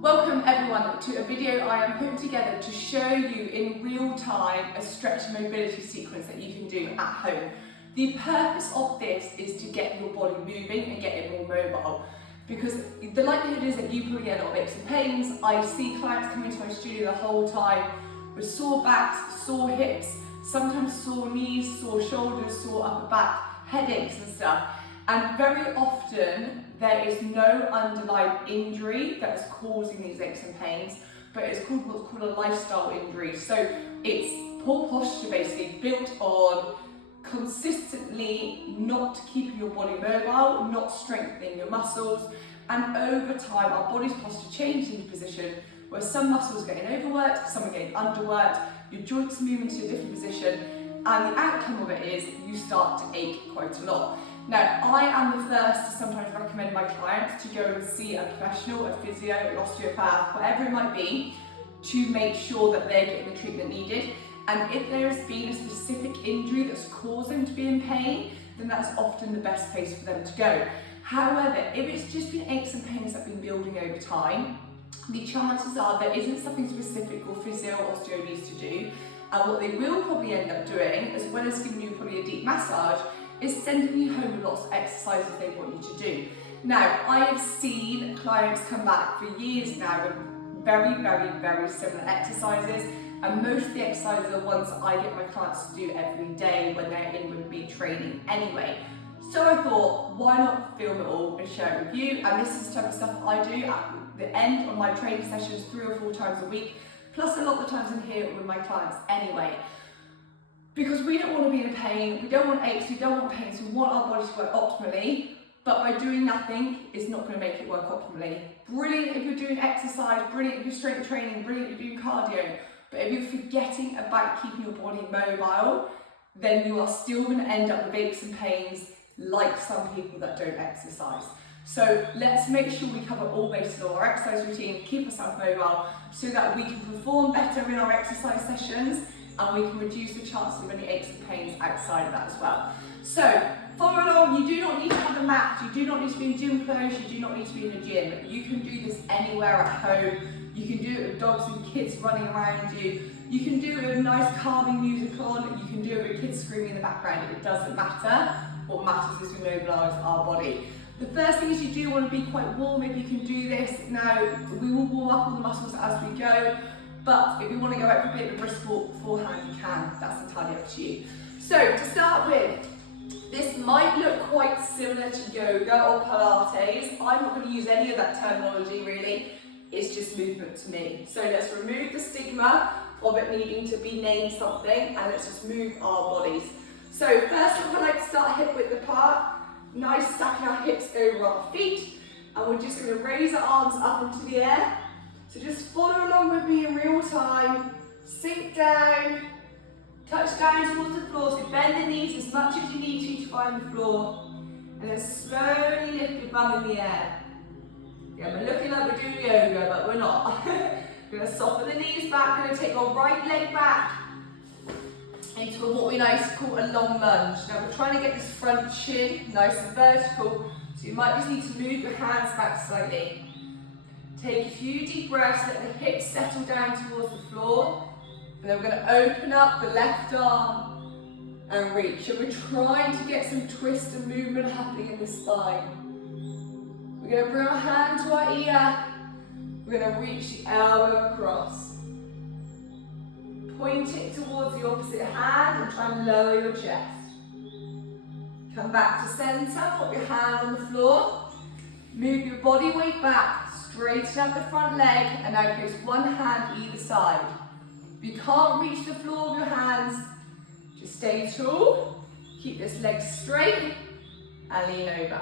Welcome everyone to a video I am putting together to show you in real time a stretch and mobility sequence that you can do at home. The purpose of this is to get your body moving and get it more mobile, because the likelihood is that you probably get a lot of aches and pains. I see clients come into my studio the whole time with sore backs, sore hips, sometimes sore knees, sore shoulders, sore upper back, headaches and stuff. And very often there is no underlying injury that is causing these aches and pains, but it's called what's called a lifestyle injury. So it's poor posture basically, built on consistently not keeping your body mobile, not strengthening your muscles, and over time our body's posture changes into position where some muscles are getting overworked, some are getting underworked, your joints move into a different position, and the outcome of it is you start to ache quite a lot. Now, I am the first to sometimes recommend my clients to go and see a professional, a physio, an osteopath, whatever it might be, to make sure that they're getting the treatment needed. And if there has been a specific injury that's caused them to be in pain, then that's often the best place for them to go. However, if it's just been aches and pains that have been building over time, the chances are there isn't something specific or physio or osteo needs to do. And what they will probably end up doing, as well as giving you probably a deep massage, is sending you home with lots of exercises they want you to do. Now, I have seen clients come back for years now with very, very, very similar exercises, and most of the exercises are ones that I get my clients to do every day when they're in with me training anyway. So I thought, why not film it all and share it with you? And this is the type of stuff I do at the end of my training sessions 3 or 4 times a week, plus a lot of the times in here with my clients anyway. Because we don't want to be in pain, we don't want aches, we don't want pains, we want our body to work optimally, but by doing nothing is not going to make it work optimally. Brilliant if you're doing exercise, brilliant if you're strength training, brilliant if you're doing cardio, but if you're forgetting about keeping your body mobile, then you are still going to end up with aches and pains like some people that don't exercise. So let's make sure we cover all bases of our exercise routine, keep ourselves mobile, so that we can perform better in our exercise sessions, and we can reduce the chances of any aches and pains outside of that as well. So follow along. You do not need to have a mat, you do not need to be in gym clothes, you do not need to be in a gym. You can do this anywhere at home. You can do it with dogs and kids running around you. You can do it with nice calming music on. You can do it with kids screaming in the background. It doesn't matter. What matters is we mobilise our body. The first thing is you do want to be quite warm if you can do this. Now, we will warm up all the muscles as we go, but if you want to go out for a bit of a brisk walk beforehand, you can. That's entirely up to you. So to start with, this might look quite similar to yoga or Pilates. I'm not going to use any of that terminology really. It's just movement to me. So let's remove the stigma of it needing to be named something, and let's just move our bodies. So first of all, I like to start hip width apart. Nice stacking our hips over our feet, and we're just going to raise our arms up into the air. So just follow along with me in real time. Sink down, touch down towards the floor. So bend the knees as much as you need to find the floor, and then slowly lift your bum in the air. Yeah, we're looking like we're doing yoga, but we're not. We're going to soften the knees back. We're going to take our right leg back into what we like to call a long lunge. Now we're trying to get this front shin nice and vertical, so you might just need to move your hands back slightly. Take a few deep breaths, let the hips settle down towards the floor, and then we're going to open up the left arm and reach. So we're trying to get some twist and movement happening in the spine. We're going to bring our hand to our ear, we're going to reach the elbow across. Point it towards the opposite hand and try and lower your chest. Come back to centre, put your hand on the floor. Move your body weight back, straighten out the front leg, and now place one hand either side. If you can't reach the floor with your hands, just stay tall, keep this leg straight, and lean over.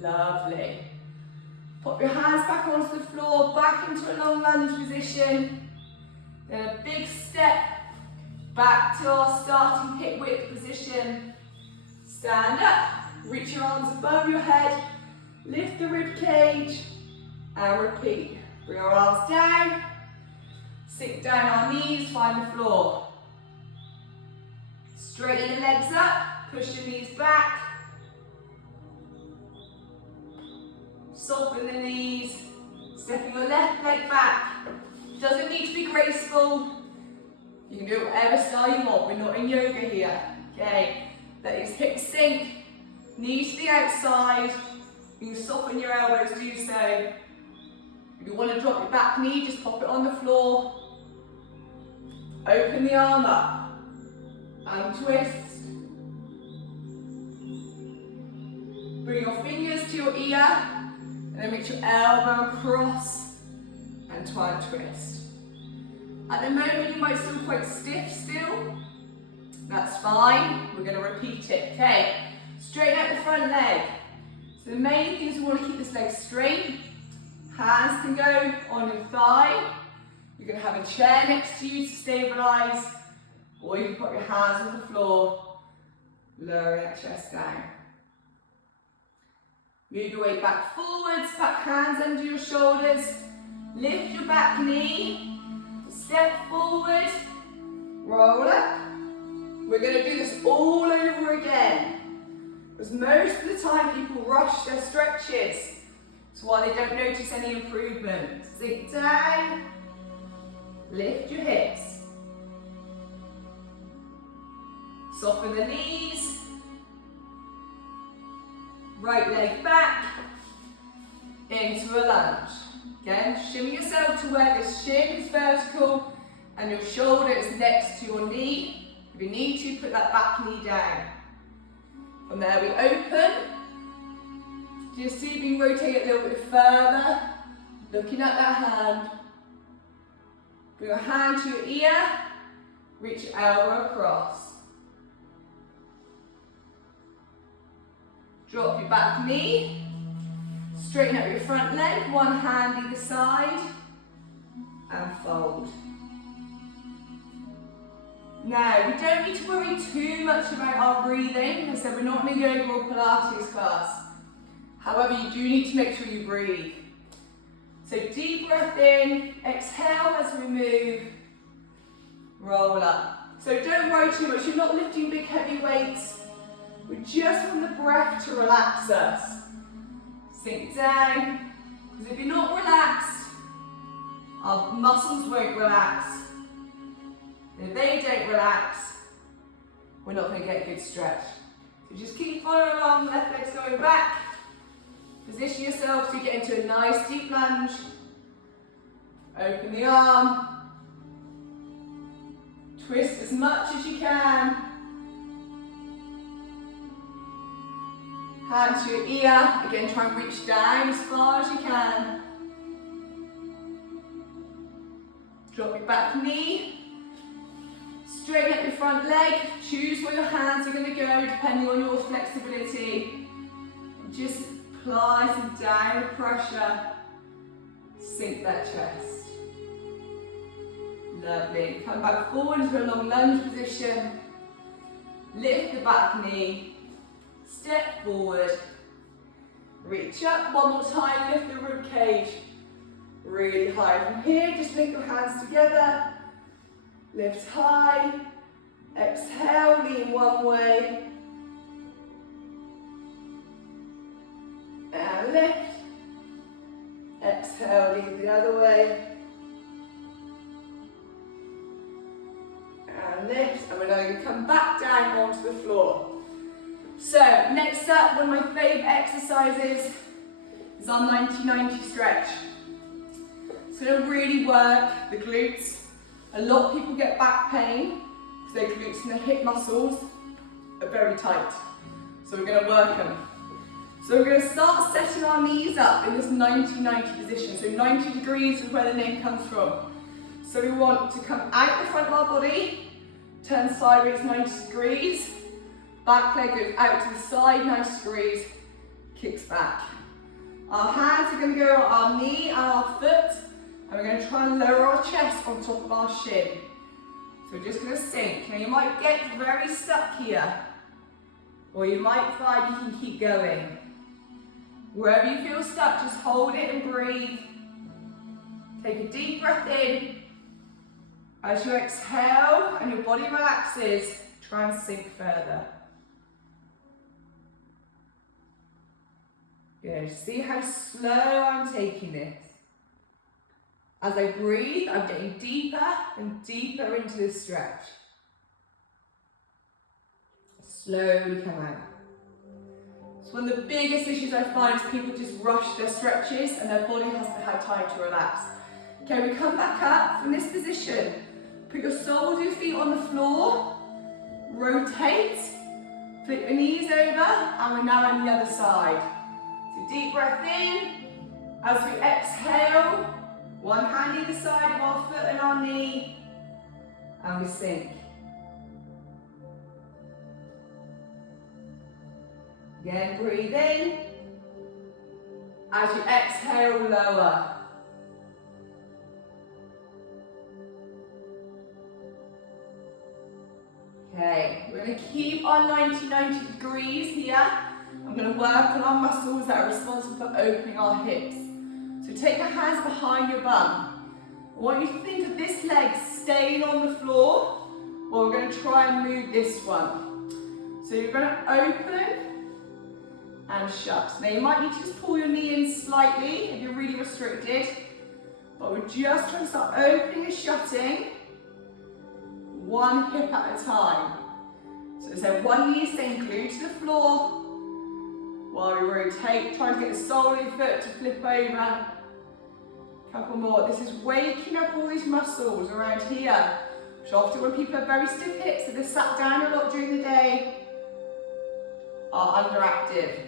Lovely. Pop your hands back onto the floor, back into a long lunge position. Then a big step back to our starting hip width position. Stand up, reach your arms above your head, lift the rib cage, and repeat. Bring our arms down, sink down our knees, find the floor. Straighten the legs up, push your knees back. Soften the knees. Stepping your left leg back. Doesn't need to be graceful. You can do it whatever style you want. We're not in yoga here. Okay. Let these hips sink. Knees to the outside. You can soften your elbows, do so. If you want to drop your back knee, just pop it on the floor. Open the arm up. And twist. Bring your fingers to your ear. And then reach your elbow across. And try and twist. At the moment, you might feel quite stiff still. That's fine. We're going to repeat it. Okay. Straighten out the front leg. So the main thing is we want to keep this leg straight. Hands can go on your thigh. You can have a chair next to you to stabilise. Or you can put your hands on the floor. Lowering that chest down. Move your weight back forwards. Back hands under your shoulders. Lift your back knee. Step forward. Roll up. We're going to do this all over again. Because most of the time people rush their stretches. That's why they don't notice any improvement. Sink down. Lift your hips. Soften the knees. Right leg back. Into a lunge. Again, shimmy yourself to where this shin is vertical and your shoulder is next to your knee. If you need to, put that back knee down. From there we open. Just see if you can rotate a little bit further. Looking at that hand. Bring your hand to your ear. Reach your elbow across. Drop your back knee. Straighten out your front leg. One hand either side. And fold. Now, we don't need to worry too much about our breathing. As I said, we're not in a yoga or Pilates class. However, you do need to make sure you breathe. So deep breath in, exhale as we move, roll up. So don't worry too much, you're not lifting big heavy weights. We just want the breath to relax us. Sink down, because if you're not relaxed, our muscles won't relax. If they don't relax, we're not going to get a good stretch. So just keep following along, left leg's going back. Position yourself to get into a nice deep lunge. Open the arm. Twist as much as you can. Hand to your ear. Again, try and reach down as far as you can. Drop your back knee. Straighten up your front leg. Choose where your hands are going to go depending on your flexibility. Just apply some downward pressure. Sink that chest. Lovely. Come back forward into a long lunge position. Lift the back knee. Step forward. Reach up one more time. Lift the rib cage really high. From here, just link your hands together. Lift high. Exhale, lean one way. And lift. Exhale, lean the other way. And lift. And we're now going to come back down onto the floor. So, next up, one of my favourite exercises is our 90-90 stretch. It's going to really work the glutes. A lot of people get back pain because their glutes and their hip muscles are very tight. So we're going to work them. So we're going to start setting our knees up in this 90-90 position. So 90 degrees is where the name comes from. So we want to come out the front of our body, turn sideways 90 degrees, back leg goes out to the side 90 degrees, kicks back. Our hands are going to go on our knee and our foot, and we're going to try and lower our chest on top of our shin. So we're just going to sink. Now you might get very stuck here, or you might find you can keep going. Wherever you feel stuck, just hold it and breathe. Take a deep breath in. As you exhale and your body relaxes, try and sink further. Good. See how slow I'm taking this. As I breathe, I'm getting deeper and deeper into this stretch. Slowly come out. So one of the biggest issues I find is people just rush their stretches and their body hasn't had time to relax. Okay, we come back up from this position. Put your soles of your feet on the floor. Rotate. Flip your knees over, and we're now on the other side. So deep breath in. As we exhale, one hand either side of our foot and our knee, and we sink. Again, breathe in. As you exhale, lower. Okay, we're going to keep our 90 degrees here. I'm going to work on our muscles that are responsible for opening our hips. So take your hands behind your bum. I want you to think of this leg staying on the floor, while we're going to try and move this one. So you're going to open and shut. Now you might need to just pull your knee in slightly if you're really restricted, but we're just trying to start opening and shutting one hip at a time. So one knee is staying glued to the floor while we rotate. Try to get the sole of your foot to flip over. Couple more. This is waking up all these muscles around here, which often when people have very stiff hips, if they're sat down a lot during the day, are underactive.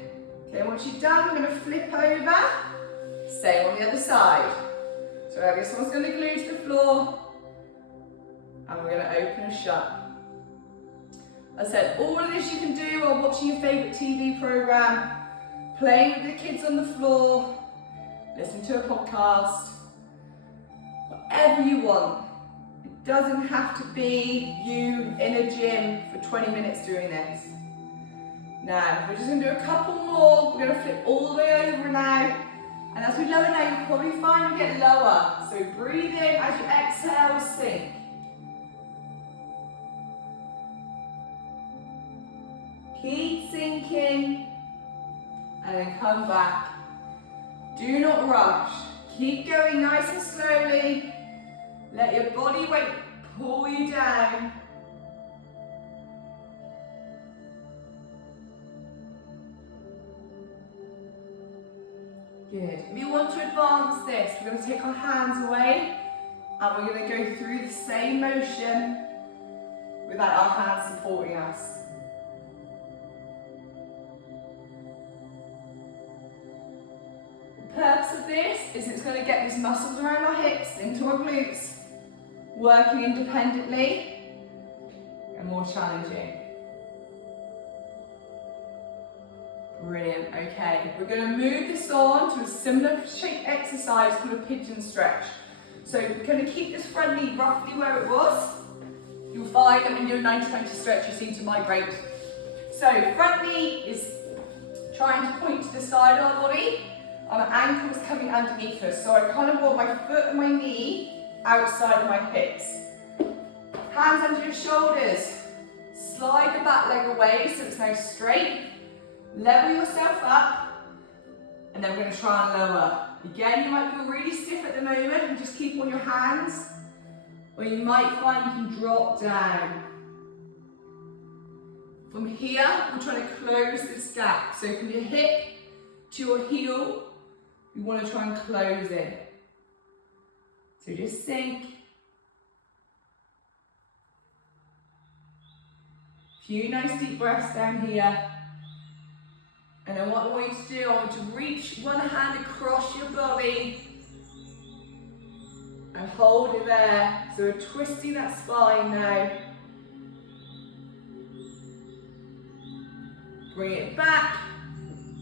Okay, once you're done, we're going to flip over. Same on the other side. So this one's going to glue to the floor, and we're going to open and shut. As I said, all of this you can do while watching your favourite TV programme, playing with the kids on the floor, listening to a podcast, whatever you want. It doesn't have to be you in a gym for 20 minutes doing this. Now, we're just going to do a couple more. We're going to flip all the way over now. And as we lower now, you'll probably find you get lower. So breathe in, as you exhale, sink. Keep sinking, and then come back. Do not rush. Keep going nice and slowly. Let your body weight pull you down. Good. If you want to advance this, we're going to take our hands away and we're going to go through the same motion without our hands supporting us. The purpose of this is it's going to get these muscles around our hips into our glutes working independently and more challenging. Brilliant, okay. We're going to move this on to a similar shape exercise called a pigeon stretch. So we're going to keep this front knee roughly where it was. You'll find that when you do a 90-90 stretch, you seem to migrate. So front knee is trying to point to the side of our body. Our ankle is coming underneath us. So I kind of want my foot and my knee outside of my hips. Hands under your shoulders. Slide the back leg away so it's now straight. Level yourself up, and then we're going to try and lower. Again, you might feel really stiff at the moment and just keep on your hands, or you might find you can drop down. From here, we're trying to close this gap. So from your hip to your heel, you want to try and close it. So just sink. A few nice deep breaths down here. And then what I want you to do, I want you to reach one hand across your body and hold it there. So we're twisting that spine now. Bring it back.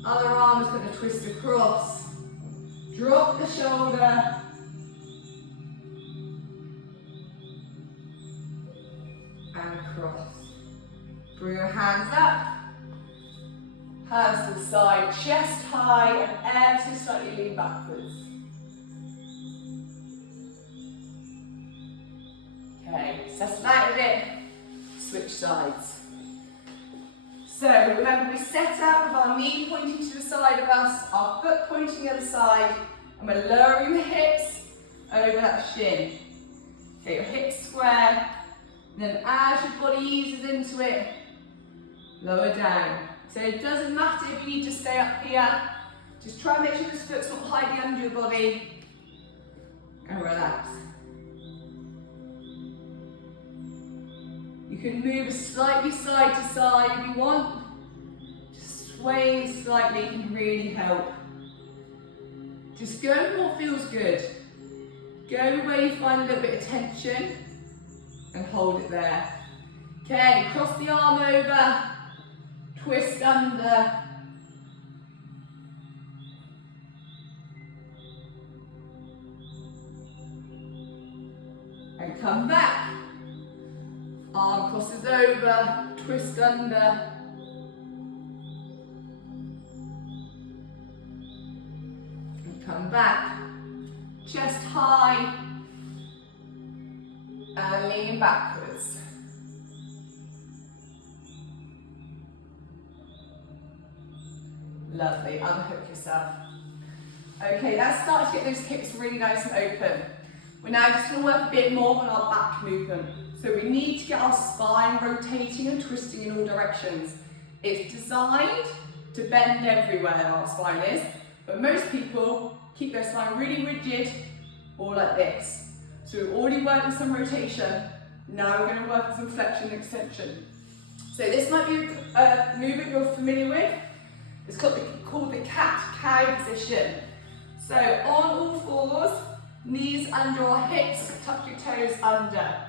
Other arm is going to twist across. Drop the shoulder. And across. Bring your hands up. Hands to the side, chest high, and ever so slightly lean backwards. Okay, settle out of it. Switch sides. So remember, we set up with our knee pointing to the side of us, our foot pointing the other side, and we're lowering the hips over that shin. Okay, your hips square, and then as your body eases into it, lower down. So it doesn't matter if you need to stay up here, just try and make sure this foot's not hiding under your body, and relax. You can move slightly side to side if you want. Just swaying slightly can really help. Just go with what feels good. Go where you find a little bit of tension and hold it there. Okay, cross the arm over, twist under. And come back. Arm crosses over, twist under. And come back. Chest high. And lean backwards. Lovely, unhook yourself. Okay, let's start to get those hips really nice and open. We're now just going to work a bit more on our back movement. So we need to get our spine rotating and twisting in all directions. It's designed to bend everywhere, our spine is, but most people keep their spine really rigid or like this. So we've already worked on some rotation, now we're going to work on some flexion and extension. So this might be a movement you're familiar with. It's called the cat-cow position. So on all fours, knees under our hips, tuck your toes under.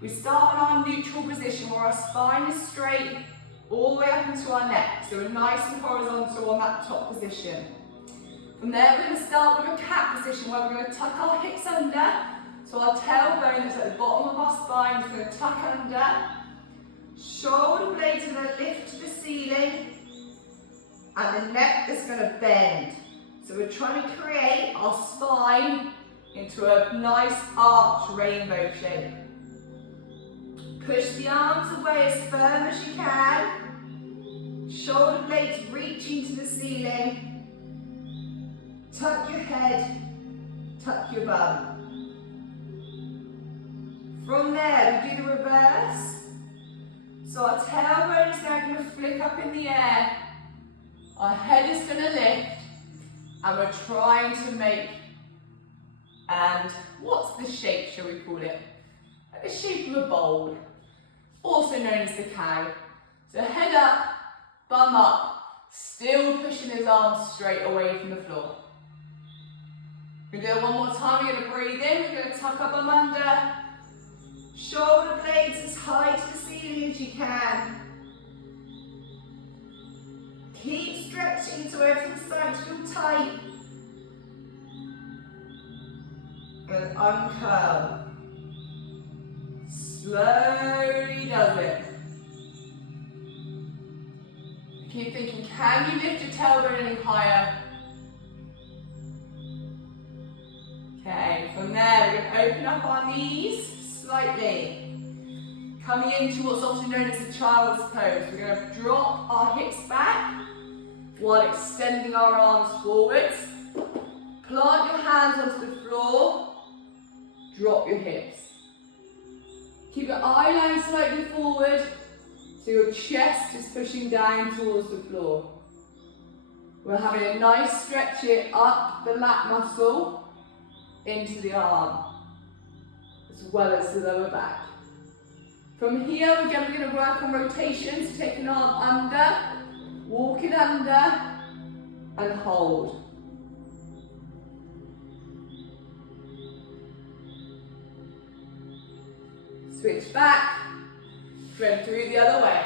We start in our neutral position where our spine is straight all the way up into our neck. So we're nice and horizontal on that top position. From there we're going to start with a cat position where we're going to tuck our hips under. So our tailbone that's at the bottom of our spine is going to tuck under. Shoulder blades are going to lift to the ceiling. And the neck is going to bend. So we're trying to create our spine into a nice arched rainbow shape. Push the arms away as firm as you can. Shoulder blades reaching to the ceiling. Tuck your head, tuck your bum. From there, we do the reverse. So our tailbone is now going to flick up in the air. Our head is going to lift. And we're trying to make, and what's the shape, shall we call it? The shape of a bowl, also known as the cow. So head up, bum up, still pushing his arms straight away from the floor. We're going to do it one more time. We're going to breathe in, we're going to tuck up under, shoulder blades as high to the ceiling as you can. Keep stretching so everything's starting to feel tight. And uncurl. Slowly does it. Keep thinking, can you lift your tailbone any higher? Okay, from there we're going to open up our knees slightly. Coming into what's often known as the child's pose. We're going to drop our hips back while extending our arms forwards. Plant your hands onto the floor. Drop your hips. Keep your eye line slightly forward so your chest is pushing down towards the floor. We're having a nice stretch here up the lat muscle into the arm as well as the lower back. From here, again, we're going to work on rotations. Take an arm under, walk it under, and hold. Switch back, thread through the other way.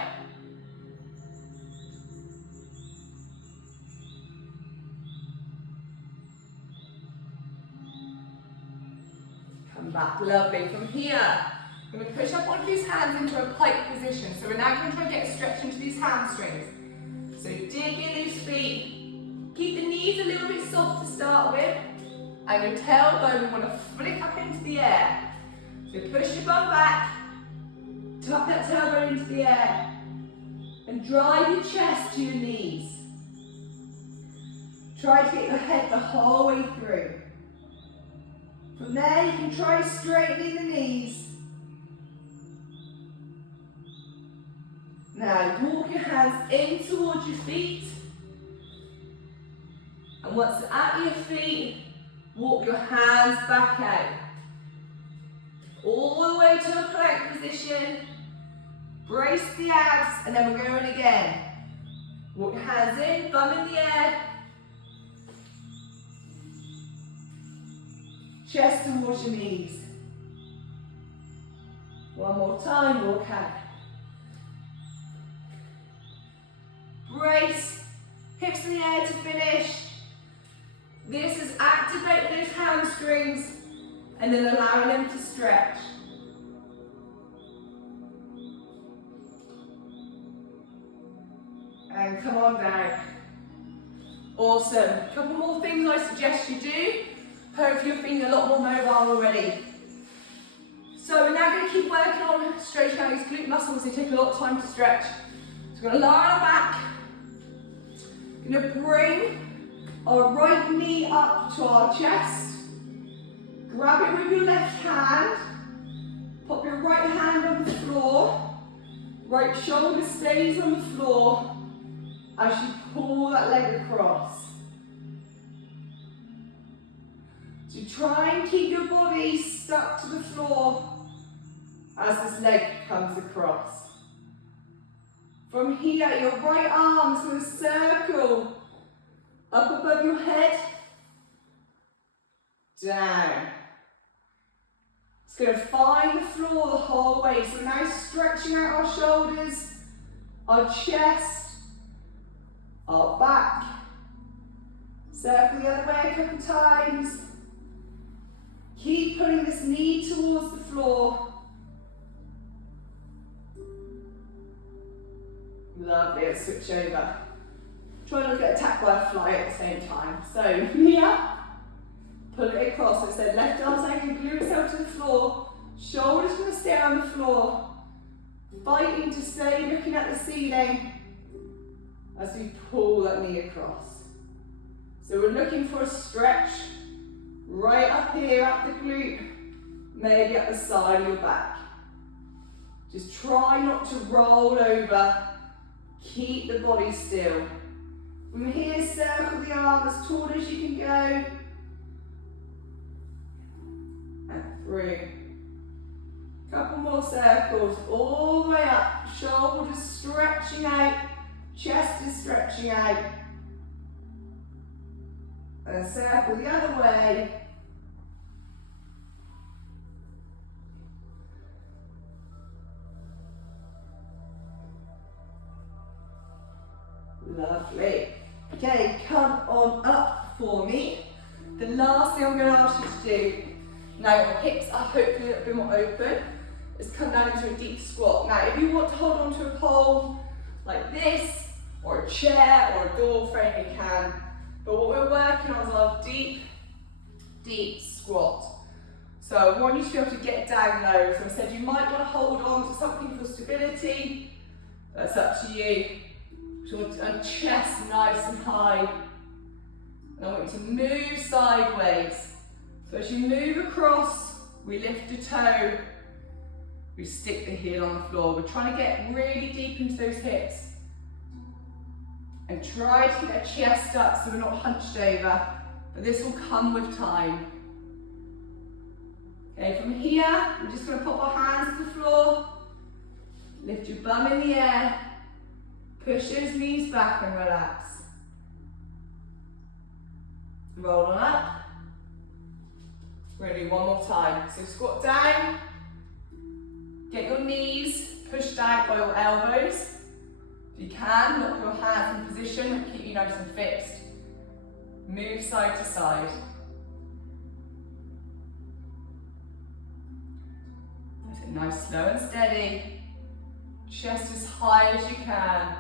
Come back, lovely. From here, I'm going to push up one of these hands into a pike position. So we're now going to try and get a stretch into these hamstrings. So dig in these feet. Keep the knees a little bit soft to start with. And your tailbone, we want to flick up into the air. So push your bum back. Tuck that tailbone into the air. and drive your chest to your knees. Try to get your head the whole way through. From there, you can try straightening the knees. Now, walk your hands in towards your feet. And once they're at your feet, walk your hands back out. All the way to a plank position. Brace the abs, and then we're going again. Walk your hands in, bum in the air. Chest towards your knees. One more time, walk out. Brace, hips in the air to finish. This is activating those hamstrings and then allowing them to stretch. And come on down. Awesome. A couple more things I suggest you do. Hopefully you're feeling a lot more mobile already. So we're now going to keep working on stretching out these glute muscles. They take a lot of time to stretch. So we're going to lie on our back. We're going to bring our right knee up to our chest. Grab it with your left hand. Pop your right hand on the floor. Right shoulder stays on the floor as you pull that leg across. So try and keep your body stuck to the floor as this leg comes across. From here, your right arm's going to circle up above your head, down. It's going to find the floor the whole way. So we're now stretching out our shoulders, our chest, our back. Circle the other way a couple times. Keep pulling this knee towards the floor. Lovely, let's switch over. Try not to get attacked by a fly at the same time. So, knee up, pull it across. So I said, left arm saying glue itself to the floor. Shoulders going to stay on the floor. Fighting to stay looking at the ceiling as we pull that knee across. So we're looking for a stretch right up here, up the glute, maybe at the side of your back. Just try not to roll over. Keep the body still. From here, circle the arm as tall as you can go. And through. Couple more circles, all the way up. Shoulders stretching out. Chest is stretching out. And circle the other way. Lovely. Okay, come on up for me. The last thing I'm going to ask you to do, now your hips are hopefully a little bit more open, is come down into a deep squat. Now if you want to hold on to a pole like this, or a chair, or a door frame, you can. But what we're working on is our deep, deep squat. So I want you to be able to get down low. So I said you might want to hold on to something for stability. That's up to you. So and chest nice and high. And I want you to move sideways. So as you move across, we lift a toe. We stick the heel on the floor. We're trying to get really deep into those hips. And try to get the chest up so we're not hunched over. But this will come with time. Okay, from here, we're just going to pop our hands to the floor. Lift your bum in the air. Push those knees back and relax. Roll on up. We're going to do one more time. So squat down. Get your knees pushed out by your elbows. If you can, lock your hands in position and keep you nice and fixed. Move side to side. That's it, nice, slow and steady. Chest as high as you can.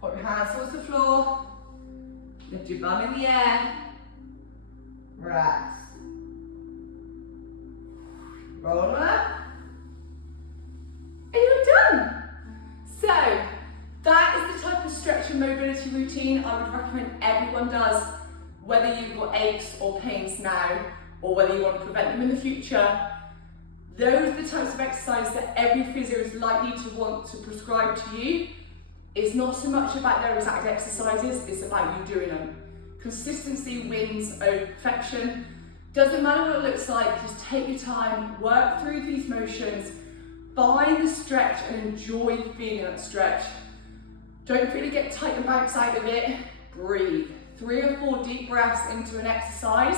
Put your hands towards the floor. Lift your bum in the air. Relax. Roll up. And you're done. So that is the type of stretch and mobility routine I would recommend everyone does, whether you've got aches or pains now, or whether you want to prevent them in the future. Those are the types of exercises that every physio is likely to want to prescribe to you. It's not so much about their exact exercises, it's about you doing them. Consistency wins over perfection. Doesn't matter what it looks like, just take your time, work through these motions, find the stretch and enjoy feeling that stretch. Don't really get tight and bounce out of it. Breathe. 3 or 4 deep breaths into an exercise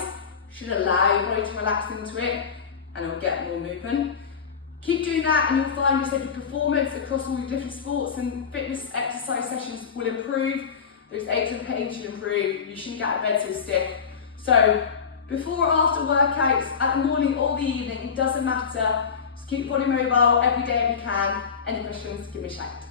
should allow your body to relax into it, and it'll get more movement. Keep doing that and you'll find your performance across all your different sports and fitness exercise sessions will improve. Those aches and pains should improve. You shouldn't get out of bed so stiff. So before or after workouts, at the morning or the evening, it doesn't matter. Just keep your body mobile every day if you can. Any questions, give me a shout.